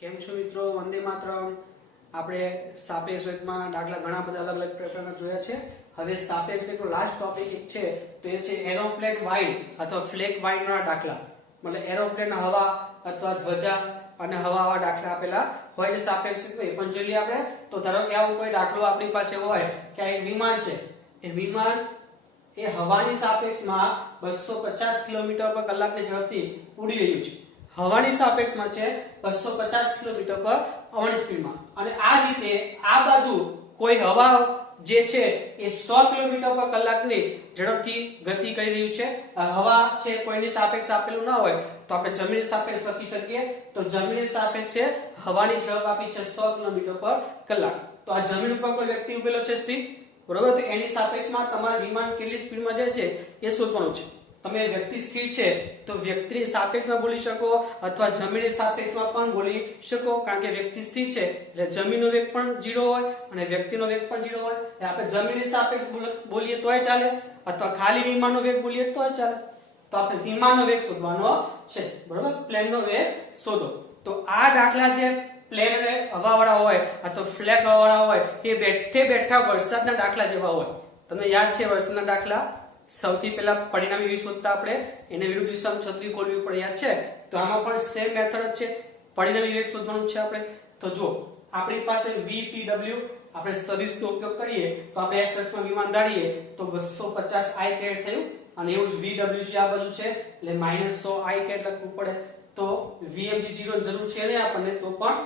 કેમ છો મિત્રો? વંદે માતરમ. આપણે સાપેક્ષ વેગમાં દાખલા ઘણા બધા અલગ અલગ પ્રકારના જોયા છે. હવે સાપેક્ષ વેગનો લાસ્ટ ટોપિક એક છે તો એ છે એરોપ્લેન વાઇડ અથવા ફ્લેગ વાઇડના દાખલા. મતલબ એરોપ્લેન હવા અથવા ધ્વજા અને હવાવાળા દાખલા આપેલા હોય છે સાપેક્ષ વેગમાં. એ પણ જોઈ લઈએ આપણે. તો ધારો કે આવો કોઈ દાખલો આપણી પાસે હોય કે આ એક વિમાન છે. એ વિમાન એ હવાની સાપેક્ષમાં 250 કિલોમીટર પર કલાકની ઝડપથી ઉડી રહ્યું છે. હવાની સાપેક્ષમાં છે 250 કિલોમીટર પર અવની સ્પીડમાં. અને આ જ રીતે આ બાજુ કોઈ હવા જે છે એ 100 કિલોમીટર પર કલાકની ઝડપથી ગતિ કરી રહ્યું છે. હવા છે કોઈની સાપેક્ષ આપેલું ના હોય તો આપણે જમીનની સાપેક્ષ લખી શકીએ. તો જમીનની સાપેક્ષે હવાની ઝડપ આપી છે 100 કિલોમીટર પર કલાક. તો આ જમીન ઉપર કોઈ વ્યક્તિ ઉભેલો છે સ્થિર, બરોબર? તો એની સાપેક્ષમાં તમારું વિમાન કેટલી સ્પીડમાં જાય છે એ શોધવાનું છે. તમે વ્યક્તિ સ્થિર છે તો વ્યક્તિની સાપેક્ષમાં બોલી શકો અથવા જમીનની સાપેક્ષમાં પણ બોલી શકો, કારણ કે વ્યક્તિ સ્થિર છે એટલે જમીનનો વેગ પણ 0 હોય અને વ્યક્તિનો વેગ પણ 0 હોય. એટલે આપણે જમીનની સાપેક્ષ બોલીએ તોય ચાલે અથવા ખાલી વિમાનનો વેગ બોલીએ તોય ચાલે. તો આપણે વિમાનનો વેગ શોધવાનો છે, બરોબર? પ્લેનનો વેગ શોધો. તો આ દાખલા જે પ્લેન હવાવાળા હોય અથવા ફ્લેગ હવાવાળા હોય એ બેઠા વરસાદના દાખલા જેવા હોય. તમને યાદ છે વરસાદના દાખલા? સૌથી પહેલા પરિણામી વેગ શોધતા આપણે એને વિરુદ્ધ દિશામાં છત્રી ખોલવી પડે, યાદ છે? તો આમાં પણ સેમ મેથડ જ છે. પરિણામી વેગ શોધવાનું છે આપણે. તો જો આપણી પાસે VPW આપણે સદિશનો ઉપયોગ કરીએ તો આપણે x અક્ષમાં વિમાન ધારીએ તો 250 i કેટ થયું અને એવું જ VW જે આ બાજુ છે એટલે -100 i કેટ લખવું પડે. તો VMG 0 જરૂર છે ને આપણને, તો પણ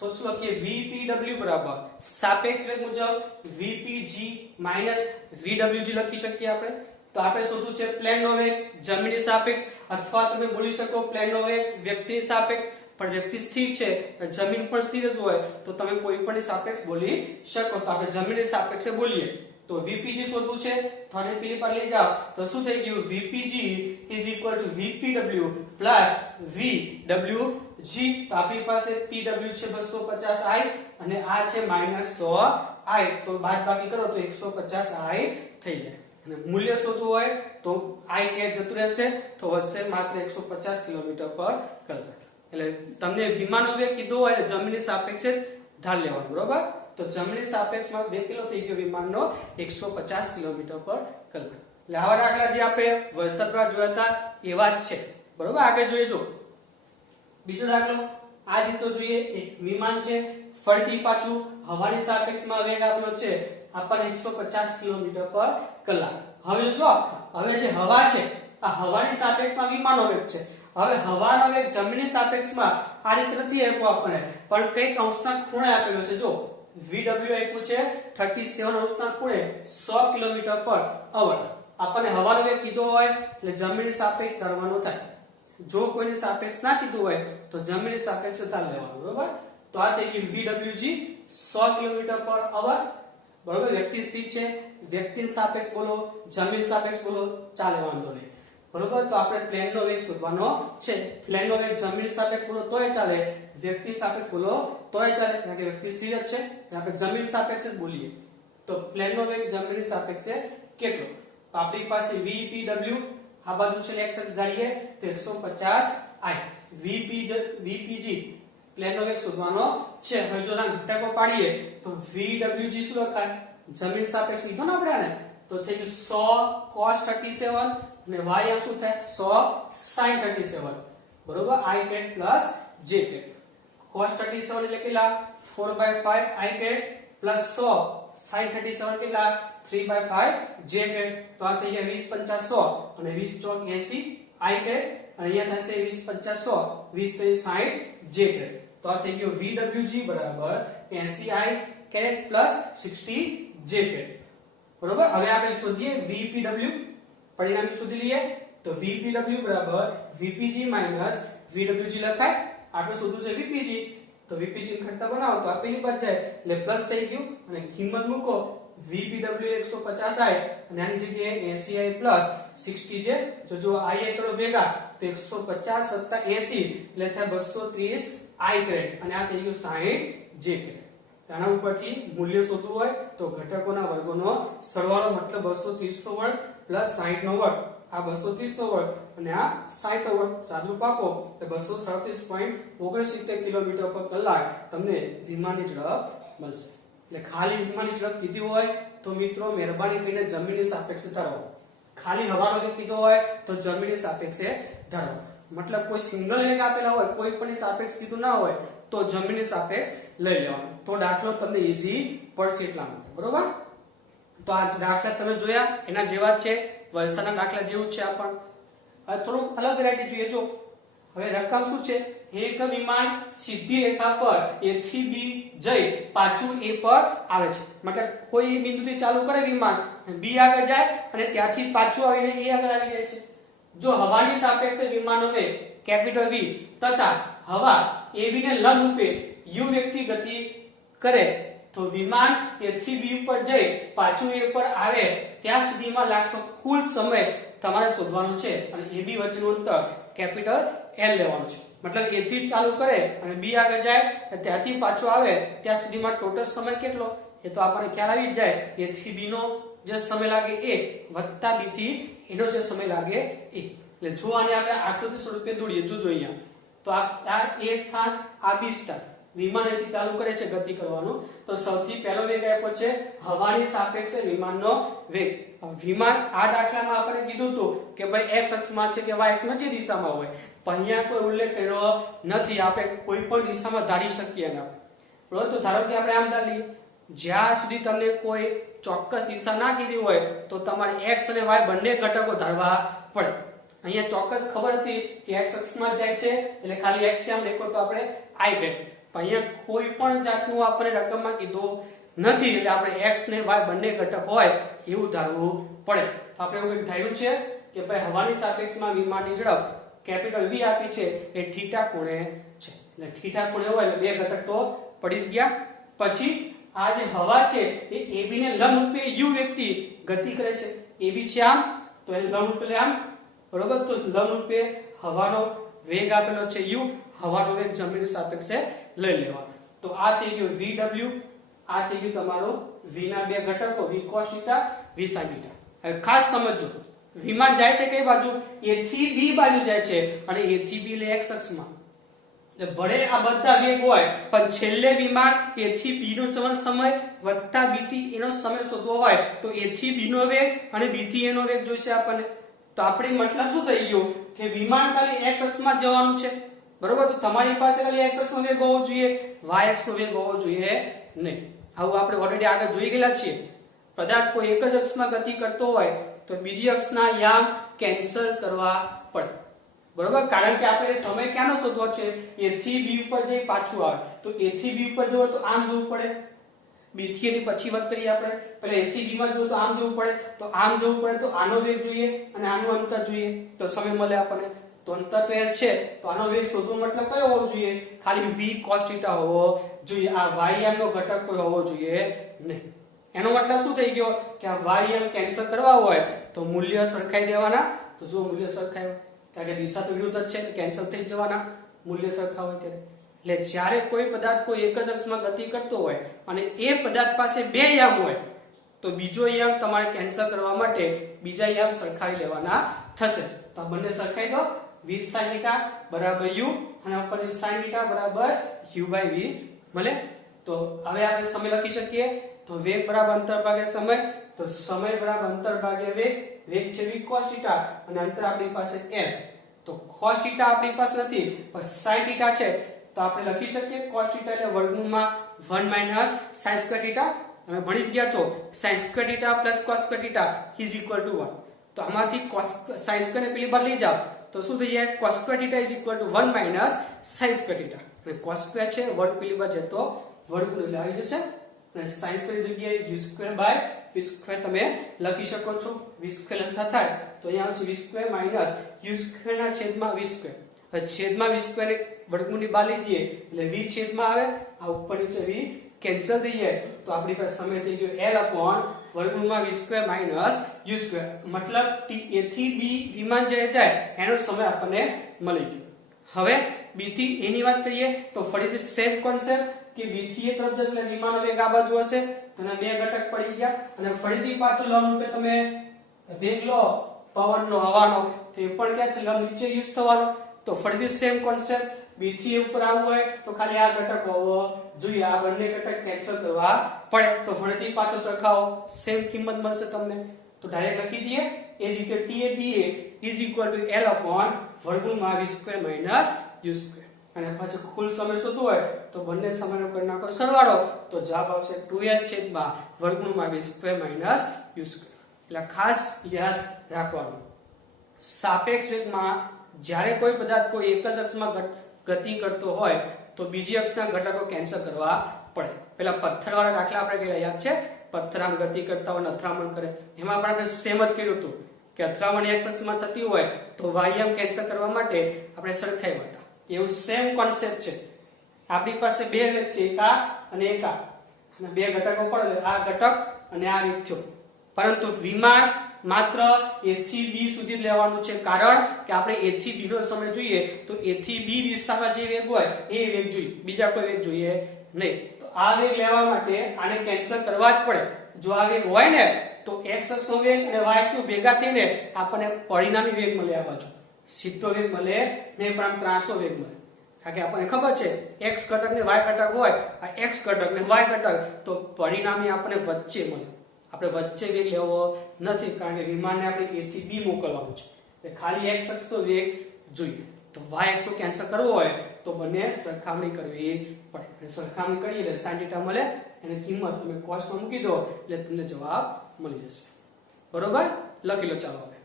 તો શું લખીએ? VPW બરાબર સાપેક્ષ વેગ મુજબ VPG VWG લખી શકીએ આપણે. તો આપણે શોધવું છે પ્લેનનો વેગ જમીનની સાપેક્ષ, અથવા તમે બોલી શકો પ્લેનનો વેગ વ્યક્તિની સાપેક્ષ. પણ વ્યક્તિ સ્થિર છે, જમીન પણ સ્થિર જ હોય તો તમે કોઈ પણની સાપેક્ષ બોલી શકો. તો આપણે જમીનની સાપેક્ષે બોલીએ તો VPG શોધવું છે. તો આને પેલી પર લઈ જાઓ તો શું થઈ ગયું? VPG VPW VWG. તો આપણી પાસે PW છે 250i અને આ છે -100i. તો બાદબાકી કરો તો 150i થઈ જાય. અને મૂલ્ય શોધવું હોય તો i કેટ જતું રહેશે તો વધશે માત્ર 150 કિલોમીટર પર કલાક. એટલે તમને વિમાનનો વેગ કીધો હોય એટલે જમીનની સાપેક્ષે જ ધાર લેવાનું, બરોબર? તો જમીનની સાપેક્ષમાં વેગ કેટલો થઈ ગયો વિમાનનો? 150 કિલોમીટર પર કલાક. એટલે આવા દાખલા જે આપણે વરસાદમાં જોયા હતા એવા જ છે, બરોબર? આગળ જોઈએ. જો બીજો દાખલો આ જ રીતે જોઈએ. એક વિમાન છે, ફરીથી પાછું હવાની સાપેક્ષમાં વેગ આપેલો છે આપણને 150 કિલોમીટર પર કલાક. હવે જો હવે જે હવા છે આ હવાની સાપેક્ષમાં વિમાનનો વેગ છે. હવે હવાનો વેગ જમીનની સાપેક્ષમાં આ રીતે નથી આપ્યો આપણને, પણ કઈક અંશના ખૂણે આપેલો છે. જો VW આપ્યું છે 37 અંશના ખૂણે 100 કિલોમીટર પર અવર. આપણને હવાનો વેગ કીધો હોય એટલે જમીનની સાપેક્ષ ધારવાનો થાય. જો કોઈની સાપેક્ષ ના કીધું હોય તો જમીનની સાપેક્ષ ધાર લેવાનું, બરોબર? તો આ થઈ ગયું VWG 100 કિલોમીટર પર અવર, બરોબર? વ્યક્તિ સ્થિર છે, વ્યક્તિની સાપેક્ષ બોલો, જમીન સાપેક્ષ બોલો, ચાલે, વાંધો નહીં, બરોબર? તો આપણે પ્લેનનો વેગ શોધવાનો છે. પ્લેનનો વેગ જમીન સાપેક્ષ બોલો તોય ચાલે, વ્યક્તિ સાપેક્ષ બોલો તોય ચાલે, કારણ કે વ્યક્તિ સ્થિર જ છે. આપણે જમીન સાપેક્ષ જ બોલીએ. તો પ્લેનનો વેગ જમીન સાપેક્ષે કેટલો? તો આપણી પાસે VPW આ બાજુ છે x અક્ષ ધારીએ તો 150i. VPG પ્લેનનો વેગ શોધવાનો છે. હવે જો ના ઘટકો પાડીએ તો VWG શું લખાય? જમીન સાપેક્ષ લીધો ને આપણે આને, તો થઈ ગયું 100 cos 37 અને y આ શું થાય? 100 sin 37, બરોબર? i cat plus j cat. cos 37 એટલે કેટલા? 4/5 i કેટ પ્લસ 100 sin 37 કેટલા? 3/5 j કેટ. તો આ થઈ ગયા 20 50 100 અને 20 ચોક 80 i કેટ અને અહીંયા થશે 20 50 100 20 60 j કેટ. તો આ થઈ ગયો VWG બરાબર 80i cat plus 60 j cat, બરોબર? હવે આપણે શોધીએ VPW. પરિણામી શોધી લઈએ તો VPW બરાબર VPG VWG લખાય. આપણે શોધવું છે VPG, તો VPG ખર્ચા બનાવો તો આ પેલી બાજુ જાય એટલે પ્લસ થઈ ગયું અને કિંમત મૂકો. VPW 150i અને આની જગ્યાએ 80i પ્લસ 60j. જો i કરો ભેગા તો 150 80 એટલે થાય 230i કેટ અને આ થઈ ગયું 60j કેટ. આના ઉપરથી મૂલ્ય શોધવું હોય તો ઘટકોના વર્ગોનો સરવાળો, મતલબ 230 નો વર્ગ પ્લસ 60 નો વર્ગ આ 230 નો હોય અને આ 60 હોય, સાદું પાકો એટલે 237.69 કિલોમીટર પર કલાક તમને વિમાનની ઝડપ મળશે. એટલે ખાલી વિમાનની ઝડપ કીધી હોય તો મિત્રો મહેરબાની કરીને જમીનની સાપેક્ષે ધારો. ખાલી હવાનો વેગ કીધો હોય તો જમીનની સાપેક્ષે ધારો. મતલબ કોઈ સિંગલ વેગ આપેલા હોય, કોઈ પણ સાપેક્ષ કીધું ના હોય તો જમીનની સાપેક્ષ લઈ લેવાનો. તો દાખલો તમને ઈઝી પડશે એટલા માટે. બરોબર? તો આ દાખલા તમે જોયા એના જેવા જ છે, વરસાદના દાખલા જેવું છે. આ પણ હવે થોડું અલગ વેરાયટી જોઈએ. જો હવે રકમ શું છે? એક વિમાન સીધી રેખા પર A થી B જઈ પાછું A પર આવે છે. મતલબ કોઈ બિંદુથી ચાલુ કરે વિમાન, B આગળ જાય અને ત્યાંથી પાછું આવીને A આગળ આવી જાય છે. જો હવાની સાપેક્ષે વિમાનનો વેગ કેપિટલ V તથા હવા AB ને લંબરૂપે u વેગથી ગતિ કરે તો વિમાન A થી B ઉપર જઈ પાછું A પર આવે ત્યાં સુધીમાં લાગતો કુલ સમય તમારે શોધવાનો છે અને AB વચ્ચેનું અંતર કેપિટલ L લેવાનું છે. મતલબ A થી ચાલુ કરે અને B આગળ જાય ત્યાંથી પાછો આવે ત્યાં સુધીમાં ટોટલ સમય કેટલો એ તો આપણને ખ્યાલ આવી જ જાય. A થી B નો જે સમય લાગે એ વત્તા B થી એનો જે સમય લાગે એ. એટલે જો આને આપણે આકૃતિ સ્વરૂપે દોરીએ, જોજો અહીંયા તો આ A સ્થાન, આ B સ્થાન. વિમાન અહીંથી ચાલુ કરે છે ગતિ કરવાનું તો સૌથી પહેલો વેગ આપ્યો છે હવાની સાપેક્ષે વિમાનનો વેગ. વિમાન આ દાખલામાં આપણે કીધું હતું કે ભાઈ x અક્ષમાં છે કે y અક્ષમાં જે દિશામાં હોય, પણ અહીંયા કોઈ ઉલ્લેખ કર્યો નથી. આપણે કોઈ પણ દિશામાં ધારી શકીએ ને. બરોબર? તો ધારો કે આપણે આમ ધારી લઈએ. જ્યાં સુધી તમને કોઈ ચોક્કસ દિશા ના કીધી હોય તો તમારે x અને y બંને ઘટકો ધારવા પડે. અહીંયા ચોક્કસ ખબર હતી કે x અક્ષમાં જાય છે એટલે ખાલી x આમ લખો તો આપણે i ગેટ. પણ અહીંયા કોઈ પણ જાતનું આપણે રકમમાં કીધું નથી એટલે આપણે x ને y બંને ઘટક હોય એવું ધારવું પડે. તો આપણે એવું કંઈક ધાર્યું છે કે ભાઈ હવાની સાપેક્ષમાં વિમાનની ઝડપ કેપિટલ V આપી છે એ થીટા કોણે છે. એટલે થીટા કોણે હોય એટલે બે ઘટક તો પડી જ ગયા. પછી આ જે હવા છે એ AB ને લંબરૂપે u વેગથી ગતિ કરે છે. AB છે આમ તો એ લંબરૂપે આમ. બરોબર? તો લંબરૂપે હવાનો વેગ આપેલો છે u, હવાનો વેગ જમીનની સાપેક્ષે લઈ લેવાનો. તો આ થઈ ગયું VW, આ થઈ ગયું તમારું V ના બે ઘટકો V cos θ, V sin θ. હવે ખાસ સમજો, વિમાન જાય છે કઈ બાજુ? A થી B બાજુ જાય છે અને A થી B એટલે x અક્ષમાં. એટલે ભલે આ બધા વેગ હોય પણ છેલ્લે વિમાન A થી B નો ચલન સમય વત્તા B થી એનો સમય શોધવો હોય તો A થી B નો વેગ અને B થી A નો વેગ જોઈશે આપણને. તો આપણે મતલબ શું થઈ ગયું કે વિમાન ખાલી x અક્ષમાં જવાનું છે. બરોબર? તો તમારી પાસે ખાલી x અક્ષનો વેગ હોવો જોઈએ, y અક્ષનો વેગ હોવો જોઈએ નહીં. આવું આપણે ઓલરેડી આગળ જોઈ ગયેલા છીએ. પદાર્થ કોઈ એક જ અક્ષમાં ગતિ કરતો હોય તો બીજી અક્ષના યામ કેન્સલ કરવા પડે. બરોબર? કારણ કે આપણે સમય ક્યાંનો શોધવો છે? A થી B ઉપર જઈ પાછું આવે તો A થી B ઉપર જવો તો આમ જવું પડે. B થી એની પછી વાત કરીએ આપણે. પહેલા A થી B માં જવું તો આમ જવું પડે, તો આમ જવું પડે તો આનો વેગ જોઈએ અને આનું અંતર જોઈએ તો સમય મળે આપણને. તો અંતર તો એ છે તો આનો વેગ શોધવો મતલબ કયો હોવો જોઈએ? ખાલી V cos θ હોવો જોઈએ. આ y m નો ઘટક કોઈ હોવો જોઈએ નહીં. એનો મતલબ શું થઈ ગયો કે આ y m કેન્સલ કરવા હોય તો મૂલ્ય સરખાઈ દેવાના. તો જો મૂલ્ય સરખાય કારણ કે દિશા તો વિરુદ્ધ જ છે કેન્સલ થઈ જવાના મૂલ્ય સરખા હોય ત્યારે. એટલે જ્યારે કોઈ પદાર્થ કોઈ એક જ અક્ષમાં ગતિ કરતો હોય અને એ પદાર્થ પાસે બે યામ હોય તો બીજો યામ તમારે કેન્સલ કરવા માટે બીજા યામ સરખાવી લેવાના થશે. તો આ બંને સરખાઈ દો. v sin θ બરાબર u અને ઉપરથી sin θ બરાબર u/v મળે. તો હવે આપણે સમય લખી શકીએ. તો વેગ બરાબર અંતર ભાગ્યા સમય. તો સમય બરાબર અંતર ભાગ્યા વેગ. વેગ છે v cos θ અને અંતર આપણી પાસે l. તો cos θ આપણી પાસે નથી પણ sin θ છે તો આપણે લખી શકીએ cos θ એટલે વર્ગમૂળમાં 1 - sin² θ. તમે ભણી જ ગયા છો sin² θ + cos² θ = 1. તો આમાંથી sin² ને પેલી બાર લઈ જાઓ તો શું થઈ જાય? cos² θ = 1 - sin² θ. અને cos² છે વર્ગ પેલી બાર જતો વર્ગમૂળ એટલે આવી જશે અને sin² ની જગ્યાએ u²/v² તમે લખી શકો છો. v² લસા થાય તો અહીંયા આવશે v² - u² ના છેદમાં v². હવે છેદમાં v² ને વર્ગમૂળની બહાર લઈ જઈએ એટલે v છેદમાં આવે, આ ઉપર નીચે v કેન્સલ થઈ જાય તો આપણી પાસે સમય થઈ ગયો l/ વર્ગમૂળમાં v² - u². મતલબ A થી B વિમાન જ્યારે જાય એનો સમય આપણને મળી ગયો. હવે B થી A ની વાત કરીએ તો ફરીથી સેમ કોન્સેપ્ટ કે B થી A તરફ જશે એટલે વિમાનનો વેગ આ બાજુ હશે અને બે ઘટક પડી ગયા અને ફરીથી પાછો લંબરૂપે તમે વેગ લો પવનનો હવાનો તો એ પણ ક્યાં છે લંબ નીચે યુઝ થવાનો તો ફરીથી સેમ કોન્સેપ્ટ b થી a ઉપર આવવું હોય તો ખાલી આ ઘટક હોવો જોઈએ આ બંને ઘટક કેન્સલ કરવા પડે તો ફરીથી પાછો સરખાવો સેમ કિંમત મળશે તમને તો ડાયરેક્ટ લખી દઈએ એ જ રીતે TA BA L upon વર્ગમૂળમાં v² - u². અને પછી કુલ સમય શોધવો હોય તો બંને સમયનો કરી નાખો સરવાળો તો જવાબ આવશે 2h છેદમાં વર્ગમૂળમાં v² - u². એટલે ખાસ યાદ રાખવાનું સાપેક્ષ વેગમાં જ્યારે કોઈ પદાર્થ કોઈ એક જ અક્ષમાં ગતિ કરતો હોય તો બીજી અક્ષના ઘટકો કેન્સલ કરવા પડે. પેલા પથ્થરવાળા દાખલા આપણે કર્યા યાદ છે પથ્થર આમ ગતિ કરતા હોય અથડામણ કરે એમાં પણ આપણે સેમ જ કર્યું હતું કે અથડામણ x અક્ષમાં થતી હોય તો y આમ કેન્સલ કરવા માટે આપણે સરખાવ્યા હતા એવું સેમ કોન્સેપ્ટ છે આપણી પાસે બે વેગ છે એક આ અને એક આ અને બે ઘટકો પડે આ ઘટક અને આ વેગ થયો પરંતુ વિમાન માત્ર a થી b સુધી લેવાનું છે કારણ કે આપણે a થી b નો સમય જોઈએ તો a થી b દિશામાં જે વેગ હોય એ વેગ જોઈએ બીજા કોઈ વેગ જોઈએ નહીં તો આ વેગ લેવા માટે આને કેન્સલ કરવા જ પડે જો આ વેગ હોય ને તો x અક્ષનો વેગ અને y અક્ષનો ભેગા થઈને આપણને પરિણામી વેગ મળે આ બાજુ સીધો વેગ મળે નહીં પણ આમ ત્રાંસો વેગ મળે કારણ કે આપણને ખબર છે x ઘટક ને y ઘટક હોય આ x ઘટક ને y ઘટક તો પરિણામી આપણને વચ્ચે મળે આપણે વચ્ચે વેગ લેવો નથી કારણ કે વિમાનને આપણે a થી b મોકલવાનું છે એટલે ખાલી x અક્ષનો વેગ જોઈએ તો y અક્ષનો કેન્સલ કરવો હોય તો બંને સરખામણી કરવી પડે અને સરખામણી કરીએ એટલે sin θ મળે અને કિંમત તમે cos માં મૂકી દો એટલે તમને જવાબ મળી જશે બરોબર લખી લો ચાલો હવે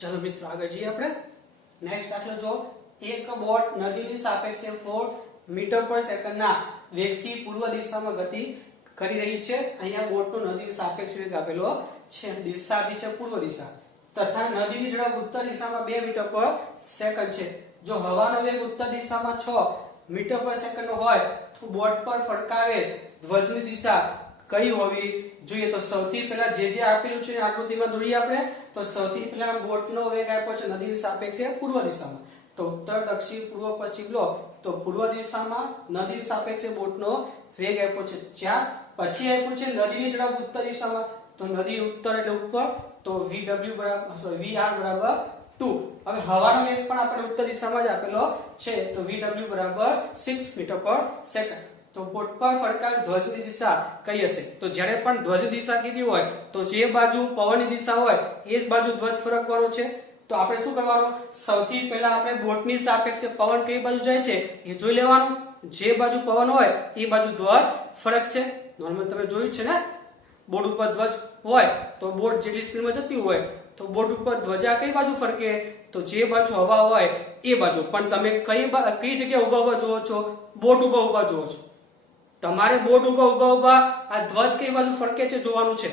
ચાલો મિત્રો આગળ જઈએ આપણે નેક્સ્ટ દાખલો જો એક બોટ નદીની સાપેક્ષે 4 મીટર પર સેકન્ડના વેગથી પૂર્વ દિશામાં ગતિ કરી રહી છે અહીંયા બોટનો નદીની સાપેક્ષ વેગ આપેલો છે દિશા બી છે પૂર્વ દિશા તથા નદીની ઝડપ ઉત્તર દિશામાં 2 મીટર પર સેકન્ડ છે જો હવાનો વેગ ઉત્તર દિશામાં 6 મીટર પર સેકન્ડ હોય તો બોટ પર ફરકાવે ધ્વજની દિશા કઈ હોવી જોઈએ તો સૌથી પહેલા જે આપેલું છે આકૃતિમાં દોરીએ આપણે તો સૌથી પહેલા બોટનો વેગ આપ્યો છે નદીની સાપેક્ષે પૂર્વ દિશામાં તો ઉત્તર દક્ષિણ પૂર્વ પશ્ચિમ લો તો પૂર્વ દિશામાં નદીની સાપેક્ષે બોટનો વેગ આપ્યો છે 4 પછી આપ્યું છે નદીની ઝડપ ઉત્તર દિશામાં તો નદી ઉત્તર એટલે ઉપર તો vr બરાબર 2 હવે હવાનો વેગ પણ આપણે ઉત્તર દિશામાં જ આપેલો છે તો vw બરાબર 6 મીટર પર સેકન્ડ તો બોટ પર ફરકાવ ધ્વજની દિશા કઈ હશે તો જ્યારે પણ ધ્વજ દિશા કીધી હોય તો જે બાજુ પવનની દિશા હોય એ જ બાજુ ધ્વજ ફરકવાનો છે તો આપણે શું કરવાનું સૌથી પહેલા આપણે બોટની સાપેક્ષે પવન કઈ બાજુ જાય છે એ જોઈ લેવાનું જે બાજુ પવન હોય એ બાજુ ધ્વજ ફરકશે નોર્મલ તમે જોયું છે ને બોર્ડ ઉપર ધ્વજ હોય તો બોટ જેટલી સ્પીડમાં જતી હોય તો બોટ ઉપર ધ્વજા કઈ બાજુ ફરકે તો જે બાજુ હવા હોય એ બાજુ પણ તમે કઈ જગ્યાએ ઊભા જોવો છો બોટ ઊભા જોવો છો તમારે બોટ ઊભા આ ધ્વજ કઈ બાજુ ફરકે છે જોવાનું છે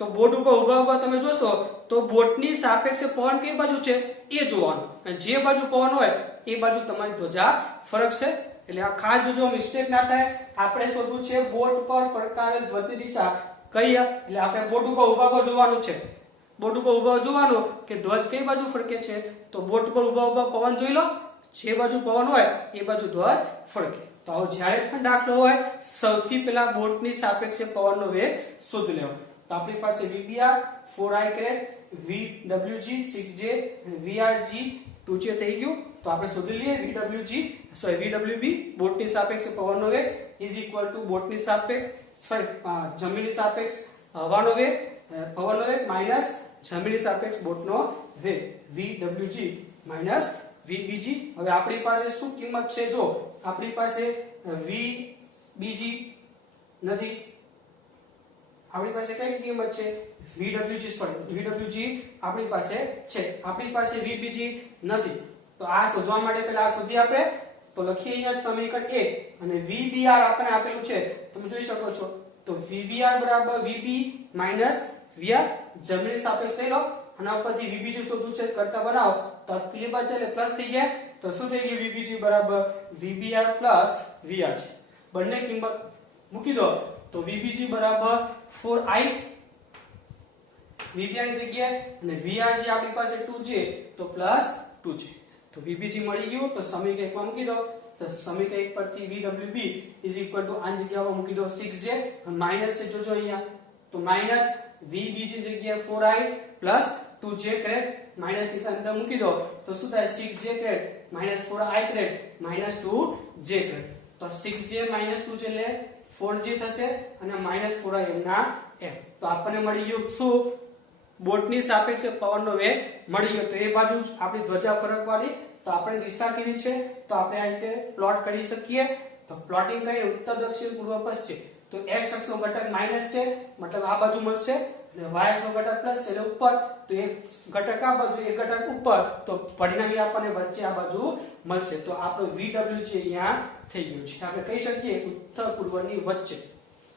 તો બોટ ઊભા તમે જોશો તો બોટની સાપેક્ષે પવન કઈ બાજુ છે એ જોવાનું અને જે બાજુ પવન હોય એ બાજુ તમારી ધ્વજા ફરકશે એટલે આ ખાસ જો મિસ્ટેક ના થાય આપણે શોધવું છે બોટ પર ફરકાવેલ ધ્વજની દિશા કઈ એટલે આપણે બોટ ઊભા જોવાનું છે બોટ ઊભા જોવાનું કે ધ્વજ કઈ બાજુ ફરકે છે તો બોટ પર ઊભા પવન જોઈ લો જે બાજુ પવન હોય એ બાજુ ધ્વજ ફરકે તો આવો જ્યારે પણ દાખલો હોય સૌથી પહેલા બોટની સાપેક્ષે પવનનો વેગ શોધી લેવાનો તો આપણી પાસે vbr 4i vwg 6j અને vrg 2j થઈ ગયું તો આપણે શોધી લઈએ vwb બોટની સાપેક્ષે પવનનો વેગ બોટની સાપેક્ષ જમીનની સાપેક્ષ હવાનો વેગ પવનનો વેગ માઈનસ જમીનની સાપેક્ષ બોટનો વેગ vwg માઈનસ vbg હવે આપણી પાસે શું કિંમત છે જો આપણી પાસે vbg નથી આપણી પાસે કઈ કિંમત છે vwg આપણી પાસે છે આપણી પાસે vbg નથી તો આ શોધવા માટે પહેલા આ શોધી આપણે તો લખીએ અહીંયા સમીકરણ 1 અને vbr આપણને આપેલું છે તમે જોઈ શકો છો તો vbr બરાબર vb માઈનસ vr જમણી સાપેક્ષ લઈ લો અને ઉપરથી vbg શોધવું છે કરતા બનાવો તો પેલી બાજુ એટલે પ્લસ થઈ જાય તો શું થઈ ગયું vbg બરાબર vbr પ્લસ vr છે બંને કિંમત મૂકી દો તો vbg બરાબર 4i vbr ની જગ્યાએ અને vr જે આપણી પાસે 2j તો પ્લસ 2j તો vbg મળી ગયું તો સમીકરણ 1 માં મૂકી દો તો સમીકરણ 1 પરથી vwb આની જગ્યાએ મૂકી દો 6j અને માઈનસ છે જોજો અહીંયા તો માઇનસ v બીજી જગ્યાએ 4i plus 2j correct minus ની અંદર મૂકી દો તો શું થાય 6j correct minus 4i correct minus 2j correct તો 6j માઇનસ 2j એટલે 4j થશે અને માઇનસ 4i એમના એમ તો આપણને મળી ગયું શું બોટની સાપેક્ષે પવનનો વેગ મળી ગયો તો એ બાજુ આપણી ધ્વજા ફરકવાની તો આપણે દિશા કેવી છે તો આપણે આ રીતે પ્લોટ કરી શકીએ તો પ્લોટિંગ કરીને ઉત્તર દક્ષિણ પૂર્વ પશ્ચિમ તો x અક્ષનો ઘટક માઈનસ છે મતલબ આ બાજુ મળશે અને y અક્ષનો ઘટક પ્લસ છે એટલે ઉપર તો એક ઘટક આ બાજુ એક ઘટક ઉપર તો પરિણામી આપણને વચ્ચે આ બાજુ મળશે તો આપણો vw છે અહીંયા થઈ ગયું છે આપણે કહી શકીએ ઉત્તર પૂર્વની વચ્ચે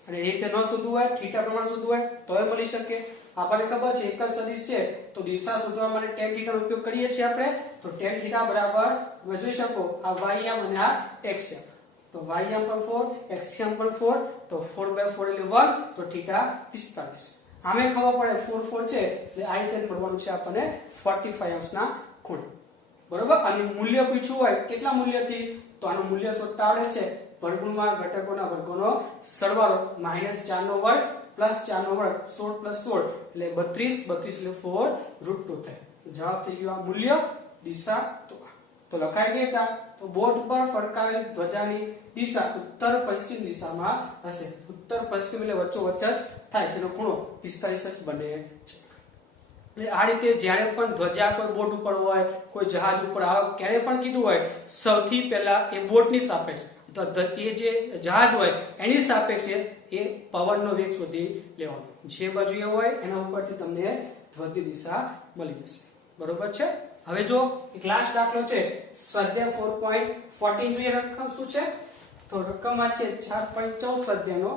અને એ રીતે ન શોધવું હોય થીટા પ્રમાણ શોધવું હોય તોય મળી શકે આપણને ખબર છે એક જ સદિશ છે તો દિશા શોધવા માટે tan θ નો ઉપયોગ કરીએ છીએ આપણે તો tan θ બરાબર તમે જોઈ શકો આ y યામ અને આ x યામ તો y યામ પર 4 x યામ પર 4 તો 4/4 એટલે 1 તો θ 45 આમે ખબર પડે 4 4 છે એટલે આ રીતે મળવાનું છે આપણને 45 અંશના ખૂણે બરોબર અને મૂલ્ય પૂછ્યું હોય કેટલા મૂલ્યથી તો આનું મૂલ્ય શોધતા આવડે છે વર્ગમૂળમાં ઘટકોના વર્ગોનો સરવાળો -4 નો વર્ગ +4 નો વર્ગ 16 + 16 એટલે 32 32 એટલે 4√2 થાય જવાબ થઈ ગયો આ મૂલ્ય દિશા તો લખાઈ ગઈ તા તો બોર્ડ પર ફરકાવેલ ધ્વજાની દિશા ઉત્તર પશ્ચિમ દિશામાં હશે ઉત્તર પશ્ચિમ એટલે વચ્ચોવચ્ચ જ થાય જેનો ખૂણો 45 બને છે એટલે આ રીતે જ્યારે પણ ધ્વજા કોઈ બોટ ઉપર હોય કોઈ જહાજ ઉપર આવે ક્યારે પણ કીધું હોય સૌથી પહેલા એ બોટની સાપેક્ષે તો એ જે જહાજ હોય એની સાપેક્ષે એ પવનનો વેગ શોધી લેવાનો જે બાજુ એ હોય એના ઉપરથી તમને ધ્વજની દિશા મળી જશે બરોબર છે હવે જો એક લાસ્ટ દાખલો છે સ્વાધ્યાય 4.14 જોઈએ રકમ શું છે તો રકમ આ છે 4.14 સ્વાધ્યાયનો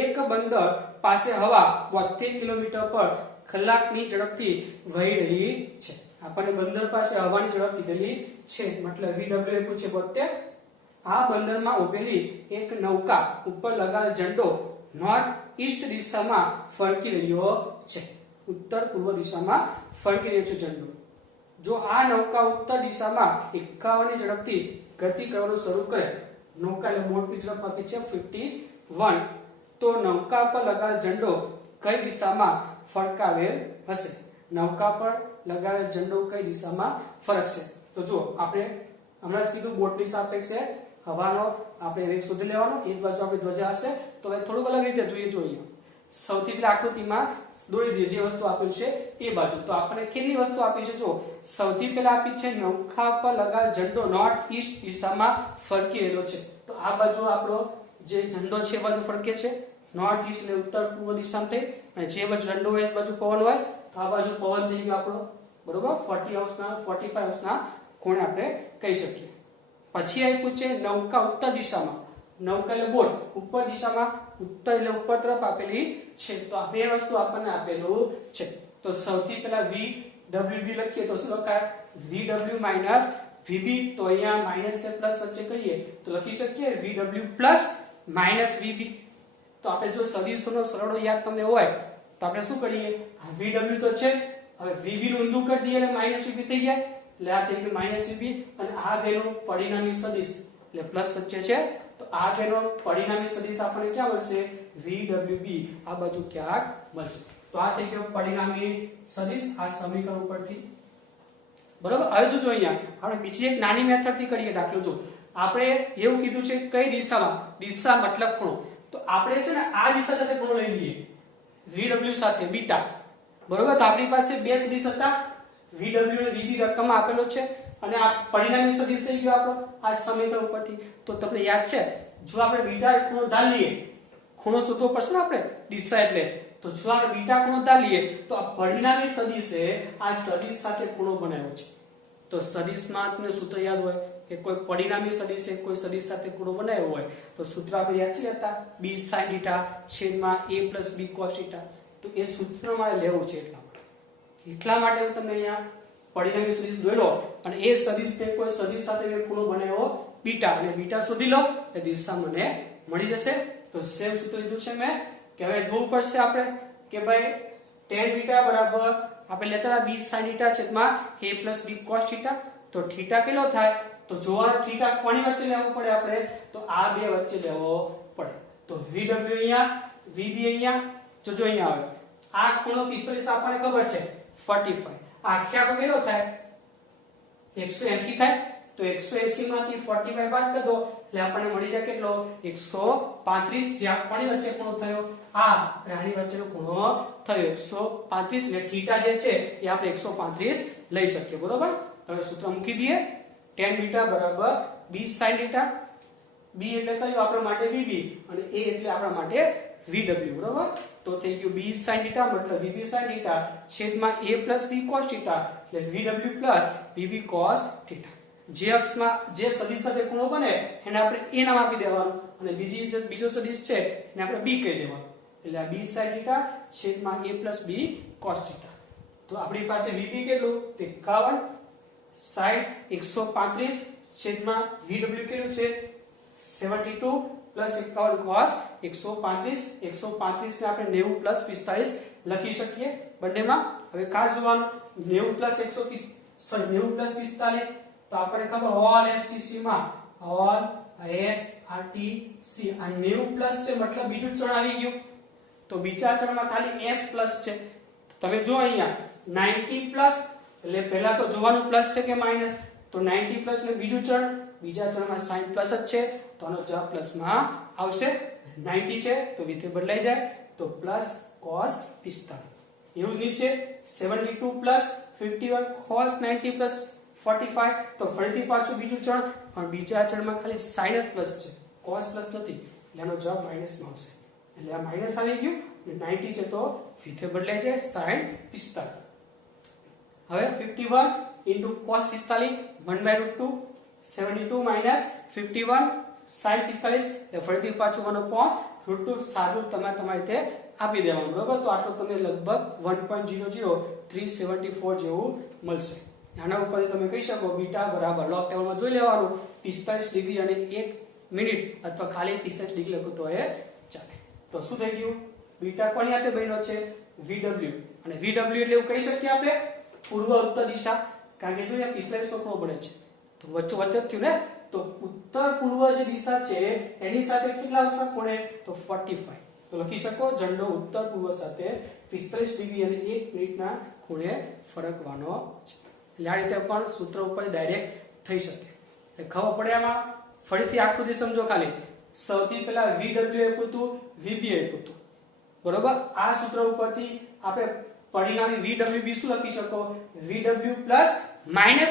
એક બંદર પાસે હવા 72 કિલોમીટર પર કલાકની ઝડપથી વહી રહી છે આપણને બંદર પાસે હવાની ઝડપ કીધેલી છે મતલબ vw એ પૂછે 72 આ બંદરમાં ઉભેલી એક નૌકા ઉપર લગાવેલ ઝંડો નોર્થ ઈસ્ટ દિશામાં ફરકી રહ્યો છે ઉત્તર પૂર્વ દિશામાં ફરકી રહ્યો છે ઝંડો જો આ નૌકા ઉત્તર દિશામાં 51 ની ઝડપથી ગતિ કરવાનું શરૂ કરે નૌકા એટલે બોટની ઝડપ આપી છે 51 તો નૌકા પર લગાવેલ ઝંડો કઈ દિશામાં ફરકાવેલ હશે નૌકા પર લગાવેલ ઝંડો કઈ દિશામાં ફરકશે તો જો આપણે હમણાં જ કીધું બોટની સાપેક્ષે હવાનો આપણે વેગ શોધી લેવાનો એક બાજુ આપણી ધ્વજા હશે તો હવે થોડુંક અલગ રીતે જોઈએ સૌથી પહેલા આકૃતિમાં દોરી દઈએ જે વસ્તુ આપ્યું છે એ બાજુ તો આપણે કેટલી વસ્તુ આપી છે જો સૌથી પહેલા આપી છે નૌકા પર લગાવેલ ઝંડો નોર્થ ઈસ્ટ દિશામાં ફરકી રહેલો છે તો આ બાજુ આપણો જે ઝંડો છે એ બાજુ ફરકે છે નોર્થ ઈસ્ટ એટલે ઉત્તર પૂર્વ દિશામાં થઈ અને જે બાજુ ઝંડો હોય એ બાજુ પવન હોય તો આ બાજુ પવન થઈ ગયો આપણો બરોબર 40 અંશના 45 અંશના ખૂણે આપણે કહી શકીએ પછી આપ્યું છે નૌકા ઉત્તર દિશામાં નૌકા એટલે બોટ ઉપર દિશામાં ઉત્તર એટલે ઉપર તરફ આપેલી છે તો આ બે વસ્તુ આપણને આપેલું છે તો સૌથી પહેલા vwb લખીએ તો શું લખાય vw માઈનસ vb તો અહીંયા માઈનસ છે પ્લસ વચ્ચે કરીએ તો લખી શકીએ vw પ્લસ માઈનસ vb તો આપણે જો સદિશોનો સરળો યાદ તમને હોય તો આપણે શું કરીએ vw તો છે હવે vb નું ઊંધું કરી દઈએ એટલે માઈનસ vb થઈ જાય એટલે આ થઈ ગયું માઈનસ vb અને આ બેનો પરિણામી સદિશ એટલે પ્લસ વચ્ચે છે તો આ બેનો પરિણામી સદિશ આપણને ક્યાં મળશે vwb આ બાજુ ક્યાંક મળશે તો આ થઈ ગયો પરિણામી સદિશ આ સમીકરણ ઉપરથી બરાબર હવે જો અહીંયા આપણે બીજી એક નાની મેથડ થી કરીએ દાખલો જો આપણે એવું કીધું છે કઈ દિશામાં દિશા મતલબ ખૂણો તો આપણે છે ને આ દિશા સાથે ખૂણો લઈ લઈએ vw સાથે બીટા બરોબર તો આપણી પાસે બે સદિશ હતા vw અને vb રકમમાં આપેલો છે અને આ પરિણામી સદિશ થઈ ગયો આપણો આ સમીકરણ ઉપરથી તો તમને યાદ છે જો આપણે બીટા ખૂણો ધાર લઈએ ખૂણો શોધવો પડશે ને આપણે દિશા એટલે તો જો આપણે બીટા ખૂણો ધાર લઈએ તો આ પરિણામી સદિશે આ સદિશ સાથે ખૂણો બનાવ્યો છે તો સદિશમાં તમને સૂત્ર યાદ હોય કે કોઈ પરિણામી સદિશે કોઈ સદિશ સાથે ખૂણો બનાવ્યો હોય તો સૂત્ર આપણે યાદ છે હતા b sin θ છેદમાં a + b cos θ તો એ સૂત્ર મારે લેવું છે એટલા માટે હું તમને અહીંયા પરિણામી સદિશ દોર્યો અને એ સદિશને કોઈ સદિશ સાથે મેં ખૂણો બનાવ્યો બીટા અને બીટા શોધી લો એ દિશા મને મળી જશે તો સેમ સૂત્ર લીધું છે મેં કે હવે જોવું પડશે આપણે કે ભાઈ tan β બરાબર આપણે લેતા હતા b sin θ છેદમાં a + b cos θ તો θ કેટલો થાય તો જોવાનો θ કોની વચ્ચે લેવો પડે આપણે તો આ બે વચ્ચે લેવો પડે તો vw અહીંયા vb અહીંયા જો અહીંયા આવે આ ખૂણો 45 આપણને ખબર છે 45 આખે આખો કેટલો થાય 180 થાય તો 180 માંથી 45 બાદ કરી દો એટલે આપણને મળી જાય કેટલો 135 જે આ કોની વચ્ચે ખૂણો થયો આ અને આની વચ્ચેનો ખૂણો થયો 135 ને થીટા જે છે એ આપણે 135 લઈ શકીએ બરોબર તો હવે સૂત્ર મૂકી દઈએ tan બીટા બરાબર b sin θ b એટલે કયું આપણા માટે vb અને a એટલે આપણા માટે vw બરોબર તો થઈ ગયું b sin θ મતલબ vb sin θ છેદમાં a b cos θ એટલે vw vb cos θ જે અક્ષમાં જે સદિશ સાથે ખૂણો બને એને આપણે a નામ આપી દેવાનું અને બીજો સદિશ છે એને આપણે b કહી દેવાનું એટલે આ b sin θ છેદમાં a b cos θ તો આપણી પાસે vb કેટલું 51 sin 135 છેદમાં vw કેટલું છે 72 51 cos 135 135 ને આપણે 90 45 લખી શકીએ બંનેમાં હવે ખાસ જોવાનું 90 135 સોરી 90 45 તો આપણને ખબર ઓલ STC માં ઓલ SRTC આ 90 છે મતલબ બીજું ચણ આવી ગયું તો બીજા ચણમાં ખાલી s પ્લસ છે તમે જો અહીંયા 90 પ્લસ એટલે પહેલા તો જોવાનું પ્લસ છે કે માઈનસ તો 90 પ્લસ ને બીજું ચણ બીજા ચણમાં સાઇન પ્લસ જ છે તો આનો જવાબ પ્લસ માં આવશે 90 છે તો વિધેય બદલાઈ જાય તો પ્લસ cos 45 એવું જ નીચે 72 પ્લસ 51 cos 90 પ્લસ 45 તો ફરીથી પાછું બીજું ચણ પણ બીજા ચણમાં ખાલી સાઇન જ પ્લસ છે cos પ્લસ નથી એટલે આનો જવાબ માઈનસ માં આવશે એટલે આ માઈનસ આવી ગયું અને 90 છે તો વિધેય બદલાઈ જાય sin 45 હવે 51 cos 45 1/√2 72 51 sin 45 એટલે ફરીથી પાછું 1/√2 સાદું તમારી રીતે આપી દેવાનું બરોબર તો આટલું તમને લગભગ 1.00374 જેવું મળશે આના ઉપરથી તમે કહી શકો બીટા બરાબર લોગ ટેબલમાં જોઈ લેવાનું 45 ડિગ્રી અને 1 મિનિટ અથવા ખાલી 45 ડિગ્રી લખો તો એ ચાલે તો શું થઈ ગયું બીટા કોની સાથે બન્યો છે vw અને vw એટલે એવું કહી શકીએ આપણે પૂર્વ ઉત્તર દિશા કારણ કે જો અહીંયા 45 નો ખૂણો પડે છે તો વચ્ચે વચ્ચે થયું ને તો ઉત્તર પૂર્વ જે દિશા છે એની સાથે કેટલા આવશે ખૂણે તો 45 તો લખી શકો ઝંડો ઉત્તર પૂર્વ સાથે 45 ડિગ્રી અને 1 મિનિટના ખૂણે ફરકવાનો છે એટલે આ રીતે પણ સૂત્ર ઉપર ડાયરેક્ટ થઈ શકે એટલે ખબર પડે આમાં ફરીથી આકૃતિ સમજો ખાલી સૌથી પહેલા vw આપ્યું હતું vb આપ્યું હતું બરોબર આ સૂત્ર ઉપરથી આપણે પરિણામી vwb શું લખી શકો vw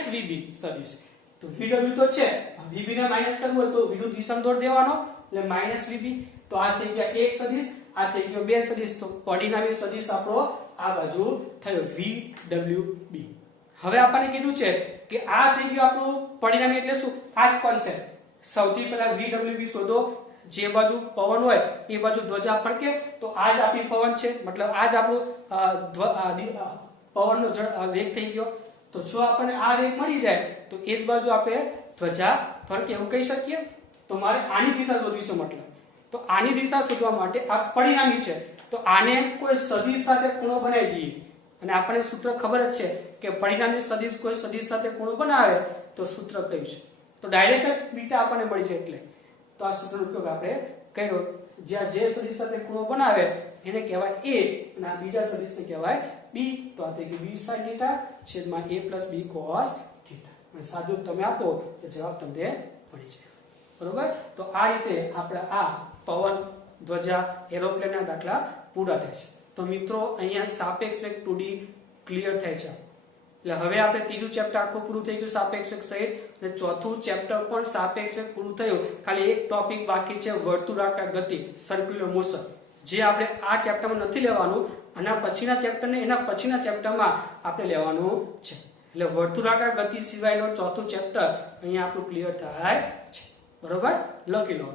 vb સદિશ તો vw તો છે vb ને માઈનસ કરવું હોય તો વિરુદ્ધ દિશામાં દોડ દેવાનો એટલે vb તો આ થઈ ગયા એક સદિશ આ થઈ ગયો બે સદિશ તો પરિણામી સદિશ આપણો આ બાજુ થયો vwb હવે આપણને કીધું છે કે આ થઈ ગયું આપણું પરિણામી એટલે શું આ જ કોન્સેપ્ટ સૌથી પહેલા vwb શોધો જે બાજુ પવન હોય એ બાજુ ધ્વજા ફરકે તો આ જ આપણી પવન છે મતલબ આ જ આપણું પવનનો વેગ થઈ ગયો તો જો આપણને આ વેગ મળી જાય તો એ જ બાજુ આપણે ધ્વજા ફરકે એવું કહી શકીએ તો મારે આની દિશા શોધવી છે મતલબ તો આની દિશા શોધવા માટે આ પરિણામી છે તો આને કોઈ સદિશ સાથે ખૂણો બનાવી દઈએ અને આપણને સૂત્ર ખબર જ છે કે પરિણામી સદિશ કોઈ સદિશ સાથે ખૂણો બનાવે તો સૂત્ર કયું છે તો ડાયરેક્ટ જ બીટા આપણને મળી છે એટલે તો આ સૂત્રનો ઉપયોગ આપણે કર્યો જ્યાં જે સદિશ સાથે ખૂણો બનાવે એને કહેવાય a અને આ બીજા સદિશને કહેવાય b તો આ થઈ ગયું b sin θ છેદમાં a b cos θ અને સાદું તમે આપો તો જવાબ તમને મળી જાય બરોબર તો આ રીતે આપણે આ પવન ધ્વજા એરોપ્લેનના દાખલા પૂરા થાય છે તો મિત્રો અહીંયા સાપેક્ષ વેગ 2D ક્લિયર થાય છે એટલે હવે આપણે ત્રીજું ચેપ્ટર આખું પૂરું થઈ ગયું સાપેક્ષ વેગ સહિત અને ચોથું ચેપ્ટર પણ સાપેક્ષ વેગ પૂરું થયું ખાલી એક ટોપિક બાકી છે વર્તુળાકાર ગતિ સર્ક્યુલર મોશન જે આપણે આ ચેપ્ટરમાં નથી લેવાનું આના પછીના ચેપ્ટર ને એના પછીના ચેપ્ટરમાં આપણે લેવાનું છે એટલે વર્તુળાકાર ગતિ સિવાયનો ચોથું ચેપ્ટર અહીંયા આપણું ક્લિયર થાય છે બરોબર લખી લો